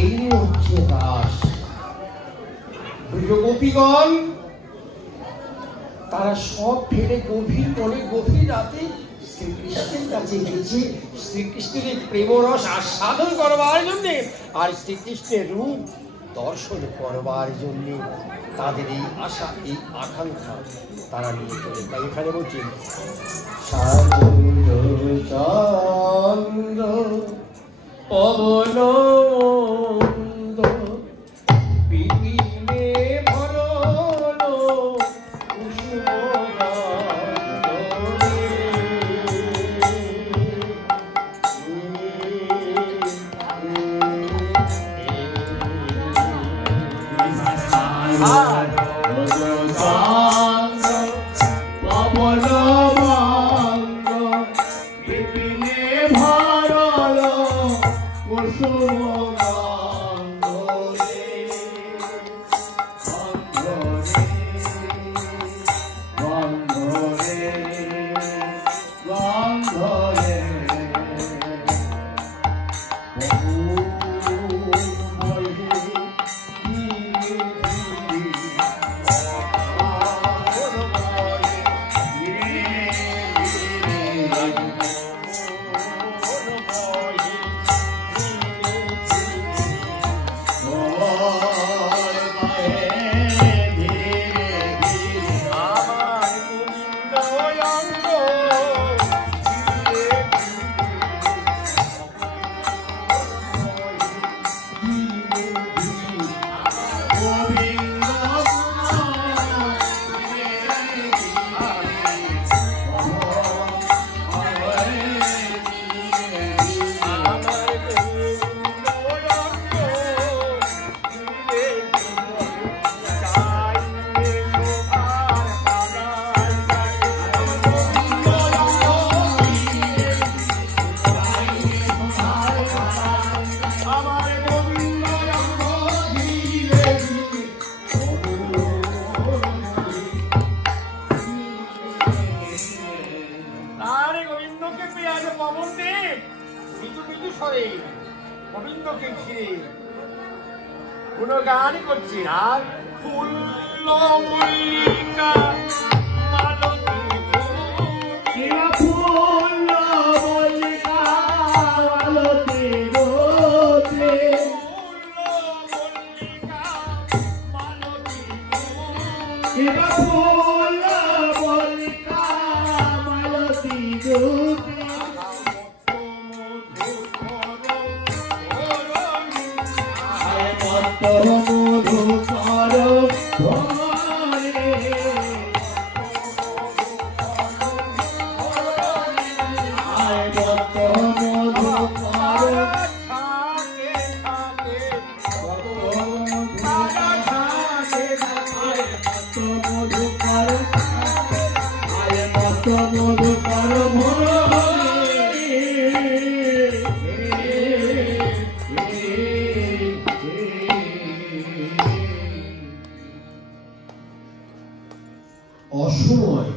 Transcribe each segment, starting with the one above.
এই হচ্ছে দাস। গোপীগণ তারা সব ফেলে গভীর মনে গভীর রাতে শ্রীকৃষ্ণের কাছে গেছে শ্রীকৃষ্ণের প্রেমরস আস্বাদন করবার জন্য আর শ্রীকৃষ্ণের রূপ দর্শন করবার জন্য। তাদের এই আশা এই আকাঙ্ক্ষা তারা নিয়ে চলে। তাই এখানে বলছেন চন্দ্র পবন গোবিন্দকে ঘিরে কোনো গান করছে আর ফুল মল্লিকা অসময়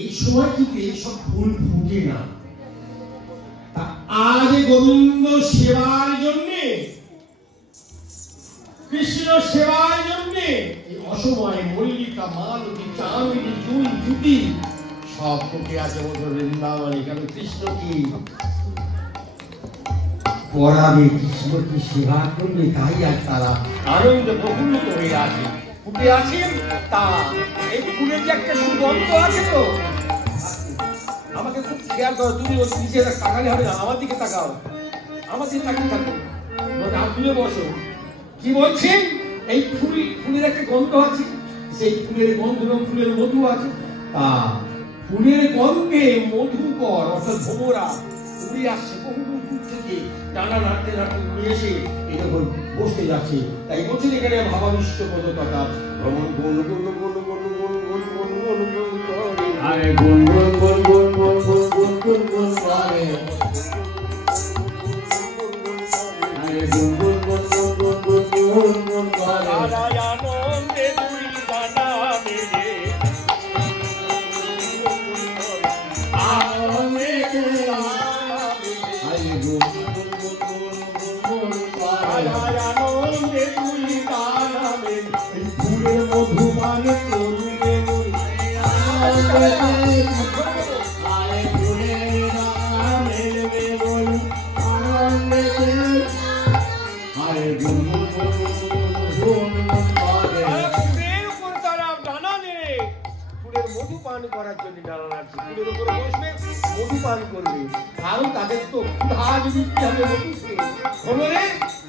এই সময় কিন্তু এইসব ফুল ফুটে না। আজ গোবিন্দ সেবার জন্য কৃষ্ণ সেবার জন্য এই অসময় মল্লিকা মালতী চামেলি জুই জুটি সব ফুটে আছে বৃন্দাবনে। কেন কৃষ্ণ কি পড়াবে, কৃষ্ণকে সেবা করবে, তাই আর তারা আনন্দ প্রফুল্লিত হয়ে আছে ফুটে আছেন। তা এই ফুলের যে একটা সুগন্ধ আছে তো, আমাকে খুব খেয়াল করো, তুমি ওর নিচে তাকালে হবে না, আমার দিকে তাকাও, আমার দিকে তাকিয়ে থাকো, তুলে বসো। কি বলছেন? এই ফুলের একটা গন্ধ আছে, সেই ফুলের গন্ধ এবং ফুলের মধু আছে। তা ফুলের গন্ধে মধুকর অর্থাৎ ভোমরা উড়ে আসছে বহু দূর থেকে, টানা নাড়তে নাড়তে উড়ে এসে এরকম বসতে যাচ্ছে। তাই বলছেন এখানে ভাবাবিষ্ট পদকথা ভ্রমণ গুণ গুণ গুণ গুণ গুণ গুণ গুণ গুণ গুণ করে, আরে গুণ গুণ গুণ গুণ গুণ গুণ গুণ গুণ গুণ করে, আরে গুণ গুণ গুণ গুণ গুণ গুণ গুণ গুণ করে, আনন্দে দুই দানা মেলে আনন্দে আরে গুণ গুণ গুণ কারণ তাদের তো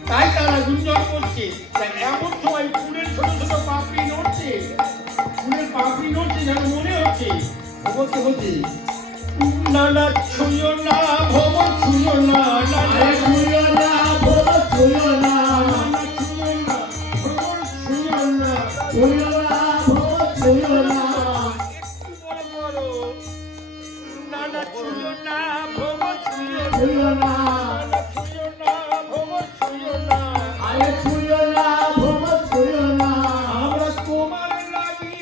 তাই তারা গুঞ্জন করছে। এমন সময় ফুলের ছোট ছোট পাপড়ি নড়ছে, ফুলের পাপড়ি নড়ছে যেন মনে হচ্ছে বলতে হচ্ছে নানা ছুঁয়ো না ভবন ছুঁয়ো না, নানা ছুঁয়ো না ভবন ছুঁয়ো না, নানা ছুঁয়ো না ভবন ছুঁয়ো না, ছুঁয়ো না ভবন ছুঁয়ো না, একটু বড় বড় নানা ছুঁয়ো না ভবন ছুঁয়ো না, নানা ছুঁয়ো না ভবন ছুঁয়ো না, আরে ছুঁয়ো না ভবন ছুঁয়ো না, আমরা তোমার লাগি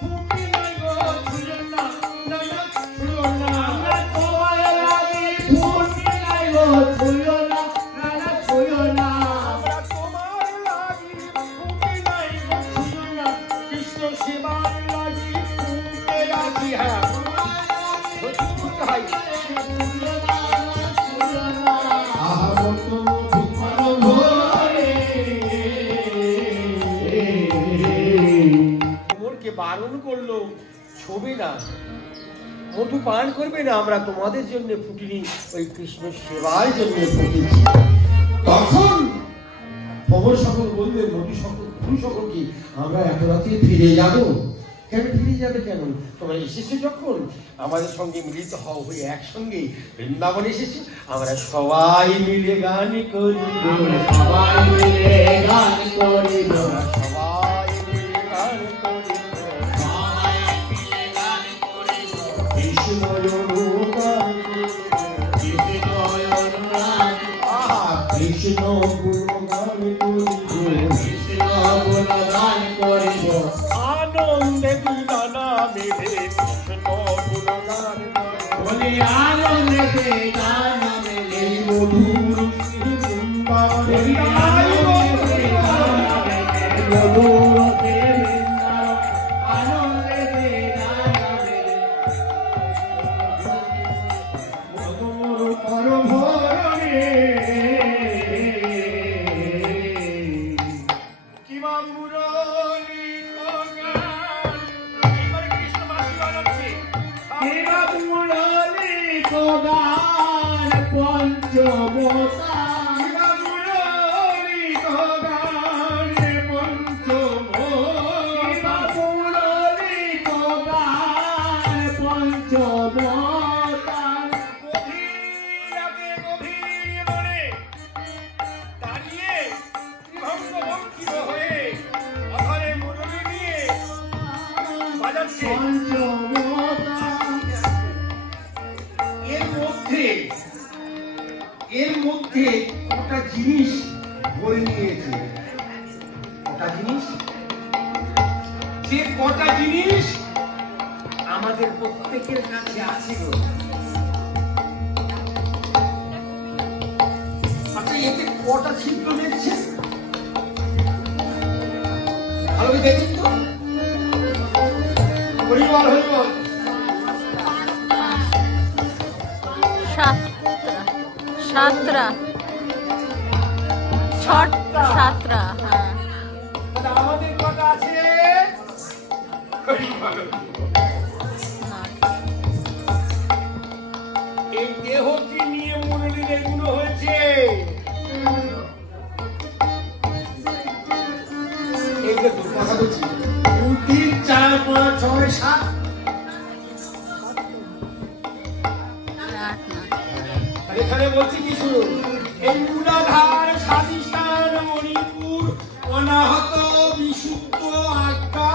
ফুটি নাই গো ছুঁয়ো না, নানা ছুঁয়ো না, আমরা তোমার লাগি ফুটি নাই গো ছুঁয়ো না, নানা ছুঁয়ো না, আমরা তোমার লাগি ফুটি নাই গো ছুঁয়ো না, কৃষ্ণ সেবার লাগি ফুটে রাখি। হ্যাঁ বারণ করলো ছবি না, মধু পান করবে না, আমরা তোমাদের জন্য ফুটিনি, ওই কৃষ্ণ সেবার জন্য ফুটেছি। তখন খবর সকল বলবে মধু সকল কি আমরা এত রাতে ফিরে যাব? কেন ফিরে যাবে? কেন তোমরা এসেছো যখন আমাদের সঙ্গে মিলিত হও, হয়ে একসঙ্গে বৃন্দাবন এসেছো, আমরা সবাই মিলে গান করি, সবাই মিলে গান করি, সবাই মিলে গান করি, সবাই মিলে গান করি, কৃষ্ণ অনুরাগ, কৃষ্ণ অনুরাগ, কৃষ্ণ গুণগান করিব, কৃষ্ণ গুণগান করিব, আনন্দে দুদানা মেলে কৃষ্ণ গুণগান বলে, আনন্দে দুদানা মেলে মধুর বৃন্দাবনে, আনন্দে দুদানা মেলে মধুর বৃন্দাবন, আনন্দে দুদানা মেলে মধুর পরভরণে, কিবা মুরলী গান পঞ্চমতা, মুরলী গান পঞ্চমতা, মুরলী গান পঞ্চমতা, গভীর রাতে গভীর মনে দাঁড়িয়ে ত্রিভঙ্গ বঙ্কিত হয়ে অধরে মুরলী নিয়ে বাজাচ্ছে পঞ্চমতা। এর মধ্যে কটা জিনিস বই নিয়েছে, কটা জিনিস, যে কটা জিনিস আমাদের প্রত্যেকের কাছে আছে গো। আচ্ছা এতে কটা ছিদ্র দেখছে, ভালো করে দেখুন তো। হরিবল হরিবল, সাতরা সাতরা, হ্যাঁ আমাদের কটা আছে? এই দেহকে নিয়ে মুরলীর এগুলো হয়েছে, এই যে কথা বলছি 2 3 4 5 6 7, এখানে বলছি কিছু, এই মূলাধার স্বাধিষ্ঠান মণিপুর অনাহত বিশুদ্ধ আজ্ঞা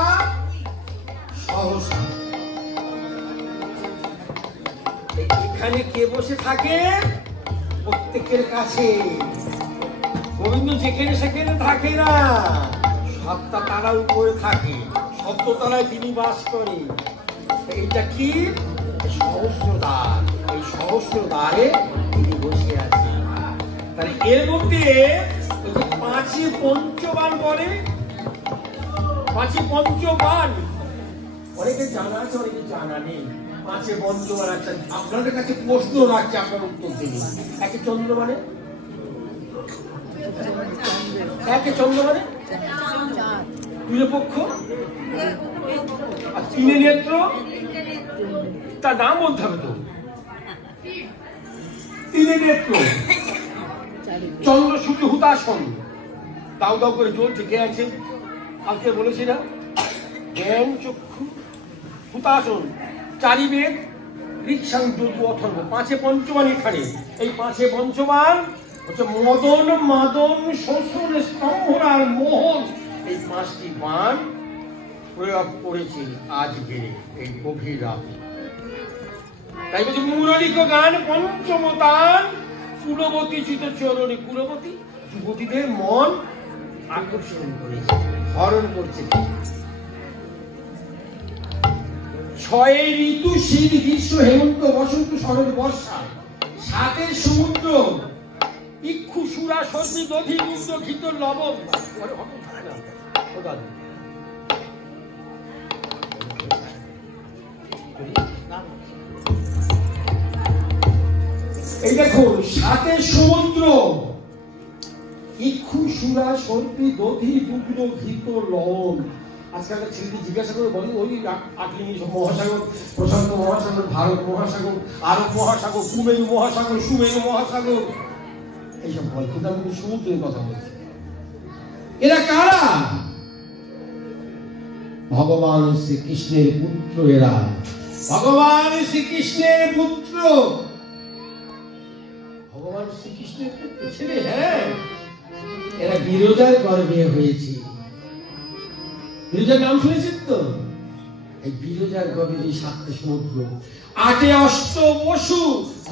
সহসা। এখানে কে বসে থাকে? প্রত্যেকের কাছে। গোবিন্দ যেখানে সেখানে থাকে না, সপ্তা তারা উপরে থাকে, সপ্ততলায় তিনি বাস করে। এইটা কি? সহস্রদ্বার, এই সহস্রদ্বারে তিনি বসে আছেন। তাহলে এর মধ্যে ওই যে 5 পঞ্চবান বলে, 5 পঞ্চবান, অনেকে জানা আছে, অনেকে জানা নেই। পাঁচে পঞ্চমান। আচ্ছা, আপনাদের কাছে প্রশ্ন রাখছে, আপনার উত্তর দিন। একে চন্দ্র মানে? একে চন্দ্র মানে? দুই পক্ষ আর তিনে নেত্র, তার নাম বলতে হবে তো। তিনে নেত্র, চন্দ্র সূর্য হুতাসন, দাউ দাউ করে জ্বলছে। কে আছে? কালকে বলেছি না, জ্ঞান চক্ষু হুতাসন, চারি বেদ ঋক্সাং যজু অথর্ব, পাঁচে পঞ্চমান এখানে। এই পাঁচে পঞ্চমান হচ্ছে মদন, মাদন, শোষণ, স্তম্ভনার মোহন। এই পাঁচটি বাণ প্রয়োগ করেছে আজকে এই গভীর রাতে। তাই বলছি মুরলিক গান পঞ্চমতান, কুলবতী চিত চরণে। কুলবতী যুবতীদের মন আকর্ষণ করেছে, হরণ করছে। ছয় ঋতু, শীত, গ্রীষ্ম, হেমন্ত, বসন্ত, শরৎ, বর্ষা। সাতের সমুদ্র, ইক্ষু, সুরা, সর্দি, দধি, মুগ্ধ, ঘৃত, লবণ। এই দেখো, সাতের সমুদ্র, ইক্ষু, সুরা, সর্দি, দধি, দুগ্ধ, ঘৃত, লবণ। আজকালকার ছেলেটি জিজ্ঞাসা করে বলি, ওই আটলিনি মহাসাগর, প্রশান্ত মহাসাগর, ভারত মহাসাগর, আরব মহাসাগর, কুমেরু মহাসাগর, সুমেরু মহাসাগর, এইসব বল। কিন্তু আমি সমুদ্রের কথা বলছি। এরা কারা? ভগবান শ্রীকৃষ্ণের পুত্র এরা। ভগবান শ্রীকৃষ্ণের পুত্র, ভগবান শ্রীকৃষ্ণের পুত্র ছেলে। হ্যাঁ, এরা বিরোজার গর্ভে হয়েছে। বিরোজার নাম শুনেছেন তো? এই বিরোজার গর্ভে যে সাতটি সমুদ্র, আটে অষ্ট বসু,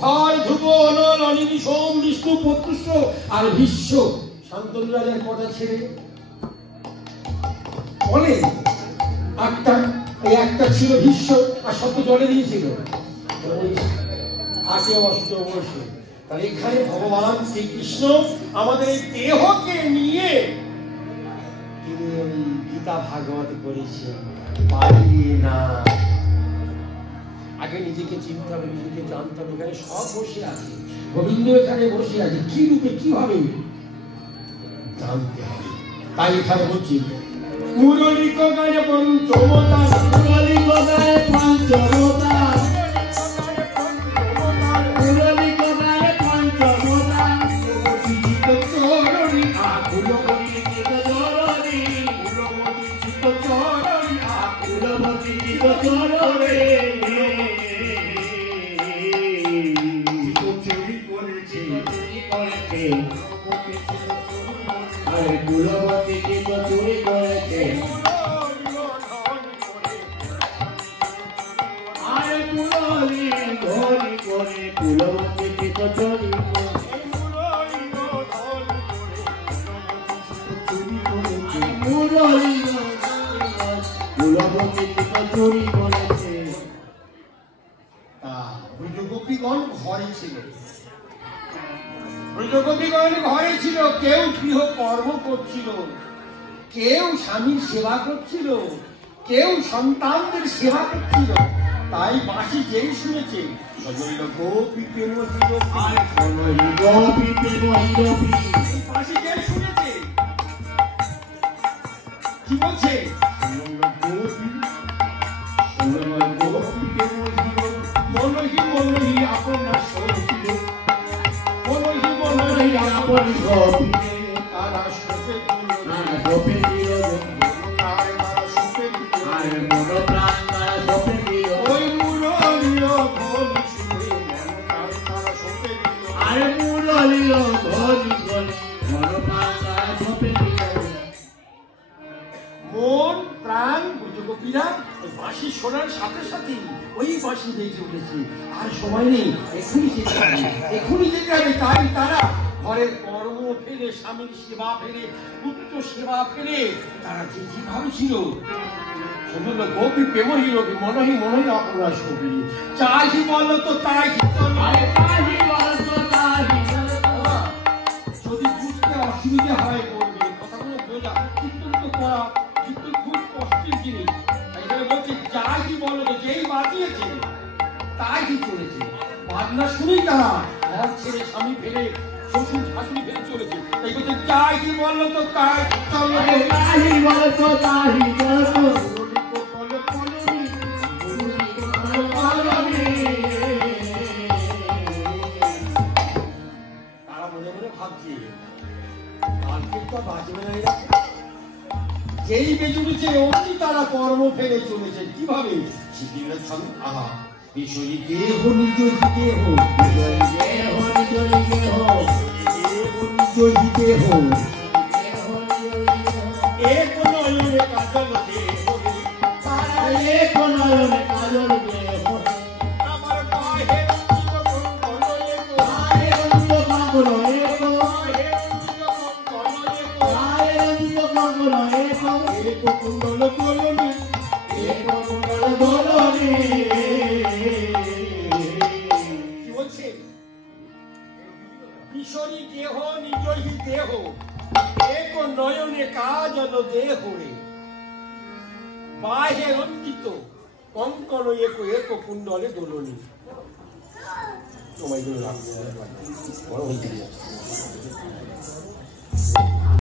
হয় ধ্রুব, অনল, অনিল, সোম, বিষ্ণু, প্রত্যুষ আর ভীষ্ম। শান্তনু রাজার কটা ছেলে বলে? আটটা। এই একটা ছিল ভীষ্ম, আর সত্য জলে দিয়েছিল। আটে অষ্ট বসু। তাহলে এখানে ভগবান শ্রীকৃষ্ণ আমাদের এই দেহকে নিয়ে তিনি ওই গীতা ভাগবত করেছেন। পারিয়ে না, আগে নিজেকে চিনতে হবে, নিজেকে জানতে হবে। এখানে সব বসে আছে, গোবিন্দ এখানে বসে আছে, কি রূপে কিভাবে জানতে হবে। তাই এখানে বলছি মুরলিক গানে পঞ্চমতা, মুরলিক গানে পঞ্চমতা, মুরলিক গানে পঞ্চমতা, চিত চরণী আকুলবতী চিত চরণী, কুলবতী চিত চরণী আকুলবতী চিত চরণী। চুরি করেছে, চুরি করেছে, আরে কুলবতী চিত চুরি করেছে। আরে মুরলি ধরি করে কুলবতী চিত চুরি করে, মুরলি কুলবতী চিত চুরি করেছে। ব্রজগোপীগণ ঘরে ছিল, ব্রজগোপীগণ ঘরে ছিল। কেউ গৃহ কর্ম করছিল, কেউ স্বামীর সেবা করছিল, কেউ সন্তানদের সেবা করছিল। তাই বাঁশি যেই শুনেছে, গোপী প্রেম গোপী প্রেম, বাঁশি যেই শুনেছে কি বলছে? মনহি মনহি আপনার সহিত, মনহি মনহি আপন গোপীকে তারা শোকে দিল, তারা শোকে দিল, তারা শোকে দিল, আর মন প্রাণ তারা শোকে দিল। ওই মুরলিও ধনি শুনে মন তারা শোকে দিল, আর মুরলিও ধনি শুনে মন প্রাণ তারা শোকে দিল। মন প্রাণ ব্রজগোপীরা ওই বাঁশি শোনার সাথে সাথে ওই বাঁশি বেজে উঠেছে। আর সময় নেই, এখনই যেতে হবে, এখনই যেতে হবে। তাই তারা ঘরের কর্ম ফেলে, স্বামীর সেবা ফেলে, পুত্র সেবা ফেলে তারা যে যেভাবে ছিল, শুধু গোপী প্রেমহি রবি মনহি মনহি আপনার সবি, চাহি বলো তো তাই। যদি বুঝতে অসুবিধা হয় বলবে, কথাগুলো বোঝা। কীর্তন তো করা, কীর্তন খুব কষ্টের জিনিস। এখানে বলছে যাই কান্না শুনেই তারা ঘর ছেড়ে স্বামী ফেলে শ্বশুর শাশুড়ি ফেলে চলেছে। তাই বলতে তাই কি বললো তো তাই চলো তাহি বলতো তাহি বলতো তারা মনে মনে ভাবছে কালকে তো বাঁচবে না এরা। যেই বেঁচে উঠেছে অমনি তারা কর্ম ফেলে চলেছে। কিভাবে শিখিলের সঙ্গে আহা ঈশ্বরী দেহ নিজ দেহ দেহ নিজ দেহ নিজ দেহ এক নয়নে কাজল দেহ এক নয়নে কাজল দেহ আমার গায়ে রঞ্জিত কঙ্কণ এক গায়ে রঞ্জিত কঙ্কণ এক গায়ে রঞ্জিত কঙ্কণ এক এক কুণ্ডল তোলনি এক কুণ্ডল দোলনে কি বলছে ঈশ্বরী দেহ নিজহি দেহ এক নয়নে কাজল দেহ রে বাহে রঞ্জিত কঙ্কণ এক এক কুণ্ডলে দোলনি। সময় করে রাখবে বড় হয়ে